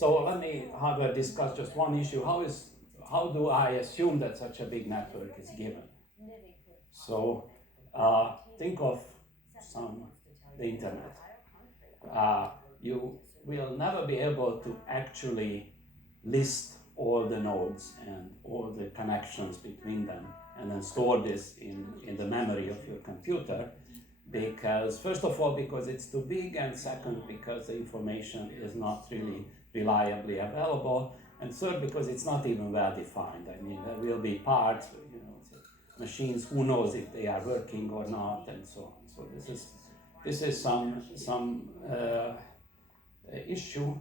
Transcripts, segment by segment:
So let me, however, discuss just one issue. How do I assume that such a big network is given? So think of the internet. You will never be able to actually list all the nodes and all the connections between them and then store this in the memory of your computer, because first of all, because it's too big, and second, because the information is not really reliably available, and third, because it's not even well defined. I mean, there will be parts, machines, who knows if they are working or not, and so on. So this is some issue.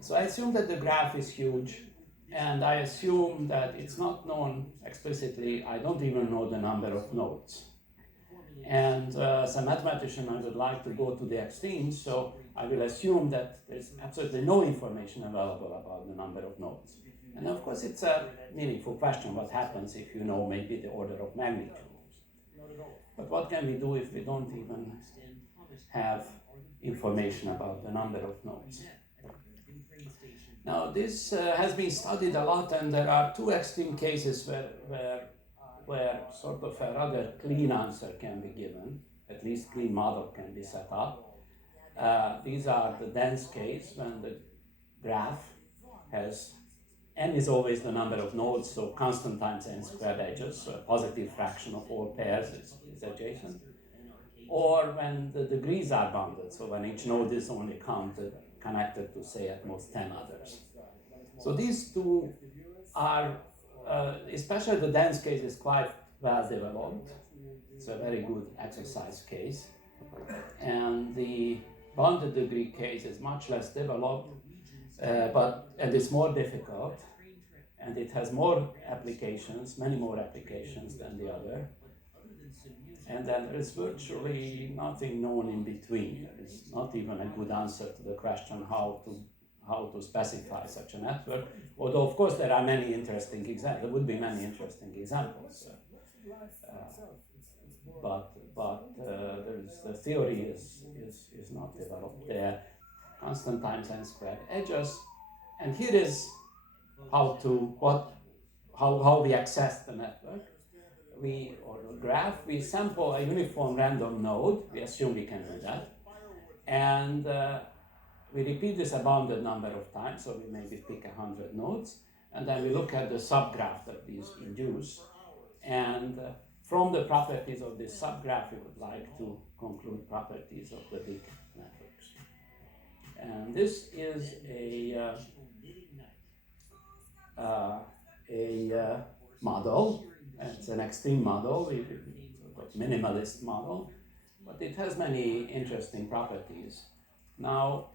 So I assume that the graph is huge, and I assume that it's not known explicitly. I don't even know the number of nodes. And as a mathematician, I would like to go to the extremes, so I will assume that there's absolutely no information available about the number of nodes. And of course, it's a meaningful question: what happens if you know maybe the order of magnitude? But what can we do if we don't even have information about the number of nodes? Now, this has been studied a lot, and there are two extreme cases where sort of a rather clean answer can be given, at least clean model can be set up. These are the dense case, when the graph has n is always the number of nodes, so constant times n squared edges, so a positive fraction of all pairs is adjacent. Or when the degrees are bounded, so when each node is only connected to, say, at most 10 others. So these two are, especially the dense case is quite well developed. It's a very good exercise case. And the bounded degree case is much less developed, and it's more difficult, and it has more applications, many more applications than the other. And then there is virtually nothing known in between. There is not even a good answer to the question how to specify such a network. Although, of course, there are many interesting examples. There would be many interesting examples. But the theory is not developed there. Constant times n squared edges. And here is how we access the network. Or the graph, we sample a uniform random node. We assume we can do that. And we repeat this a bounded number of times, so we maybe pick 100 nodes. And then we look at the subgraph that these induce. And from the properties of this subgraph, we would like to conclude properties of the big networks. And this is a model. It's an extreme model, a minimalist model, but it has many interesting properties. Now,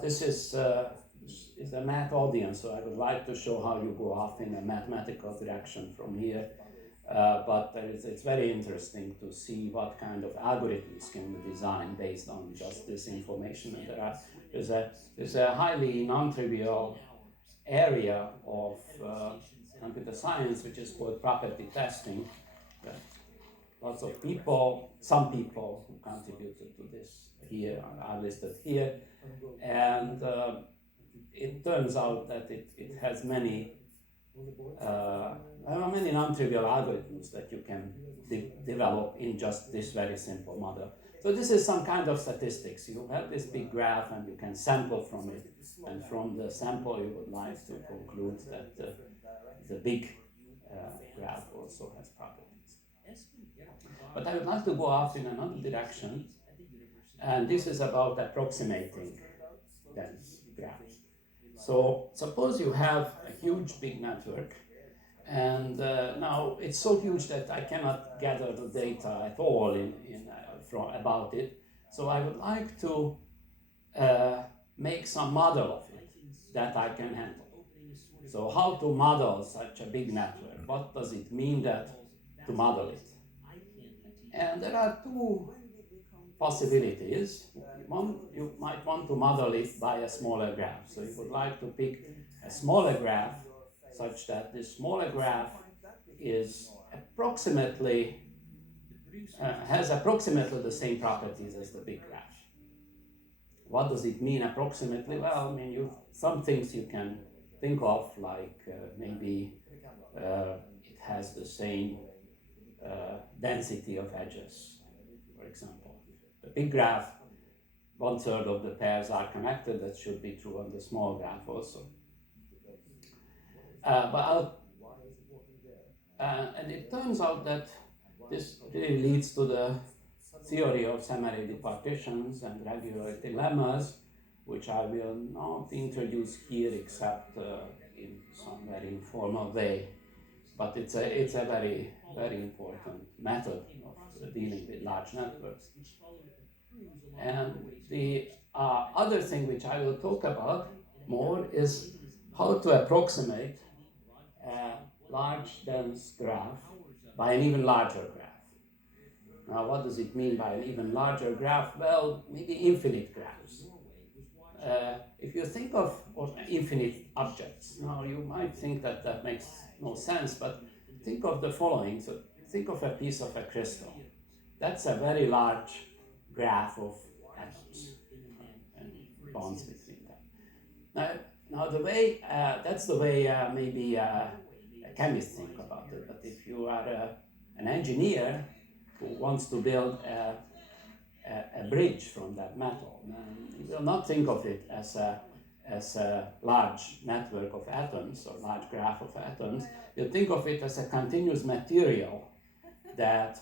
this is a math audience, so I would like to show how you go off in a mathematical direction from here. But it's very interesting to see what kind of algorithms can be designed based on just this information. And there's a highly non-trivial area of computer science, which is called property testing. Lots of people, some people who contributed to this here are listed here, and it turns out that it has many non-trivial algorithms that you can develop in just this very simple model. So this is some kind of statistics. You have this big graph and you can sample from it. And from the sample, you would like to conclude that the big graph also has properties. But I would like to go off in another direction. And this is about approximating dense graphs. So suppose you have a huge big network. And now it's so huge that I cannot gather the data at all about it. So I would like to make some model of it that I can handle. So how to model such a big network? What does it mean to model it? And there are two possibilities. One, you might want to model it by a smaller graph. So you would like to pick a smaller graph such that this smaller graph is has approximately the same properties as the big graph. what does it mean approximately? Well, I mean, some things you can think of, like maybe it has the same density of edges, for example. The big graph, 1/3 of the pairs are connected. That should be true on the small graph also. And it turns out that this really leads to the theory of semi-ready partitions and regularity lemmas, which I will not introduce here except in some very informal way. But it's a very, very important method of dealing with large networks. And the other thing which I will talk about more is how to approximate a large dense graph by an even larger graph. Now, what does it mean by an even larger graph? Well, maybe infinite graphs. If you think of infinite objects, now you might think that that makes no sense, but think of the following. So think of a piece of a crystal. That's a very large graph of atoms and bonds between them. Now the way, that's the way maybe a chemist think about it, but if you are an engineer who wants to build a bridge from that metal, you will not think of it as a large network of atoms or large graph of atoms. You think of it as a continuous material that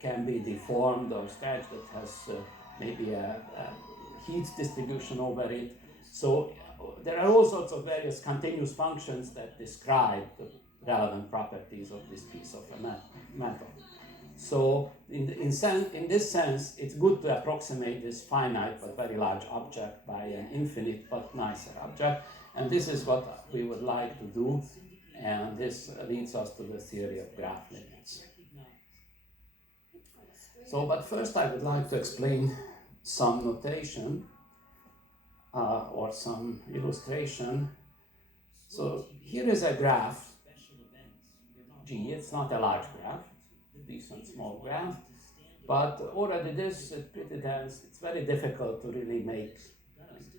can be deformed or stretched, that has maybe a heat distribution over it. So there are all sorts of various continuous functions that describe the relevant properties of this piece of metal. So in this sense, it's good to approximate this finite but very large object by an infinite but nicer object. And this is what we would like to do. And this leads us to the theory of graph limits. So, but first I would like to explain some notation or some illustration. So here is a graph, G. It's not a large graph, decent small graph, but already this is pretty dense. It's very difficult to really make.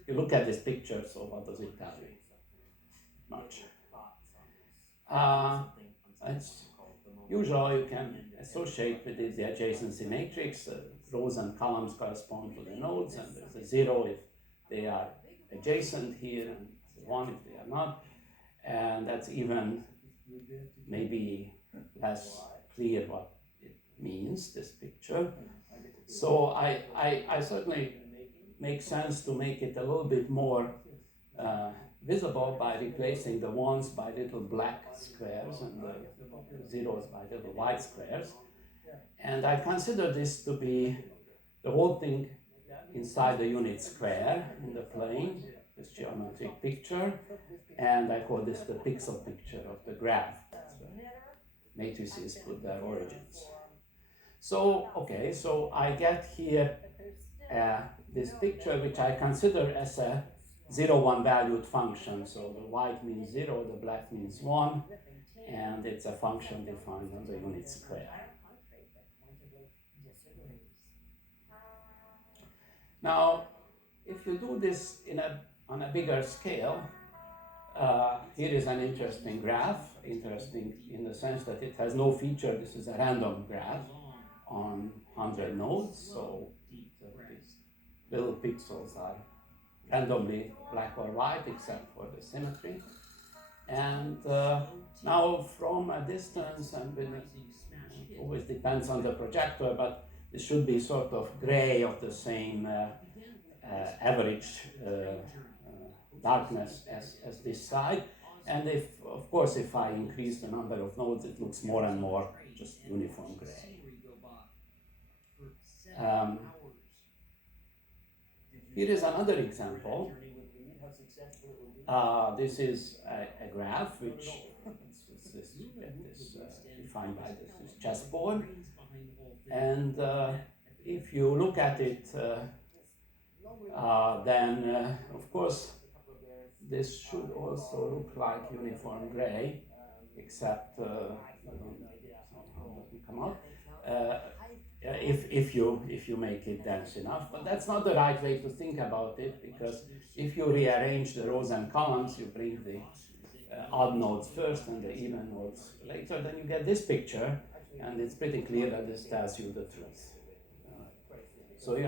You look at this picture, so what does it tell you? Much. It's usual you can associate with it the adjacency matrix. Rows and columns correspond to the nodes, and there's a 0 if they are adjacent here, and 1 if they are not. And that's even maybe less clear what it means, this picture. So I certainly make sense to make it a little bit more visible by replacing the ones by little black squares and the zeros by little white squares. And I consider this to be the whole thing inside the unit square in the plane, this geometric picture, and I call this the pixel picture of the graph. Matrices put their origins. So, okay, so I get here this picture which I consider as a 0, 1 valued function. So the white means 0, the black means 1, and it's a function defined on the unit square. Now, if you do this on a bigger scale, here is an interesting graph, interesting in the sense that it has no feature. This is a random graph on 100 nodes, so these little pixels are randomly black or white except for the symmetry. And now from a distance, and it always depends on the projector, but it should be sort of gray of the same average darkness as this side. And if, of course, if I increase the number of nodes, it looks more and more just uniform gray. Here is another example. This is a graph which is defined by this chessboard. And if you look at it, then of course this should also look like uniform gray, except somehow doesn't come out. if you make it dense enough. But that's not the right way to think about it, because if you rearrange the rows and columns, you bring the odd nodes first and the even nodes later, then you get this picture, and it's pretty clear that this tells you the truth. So you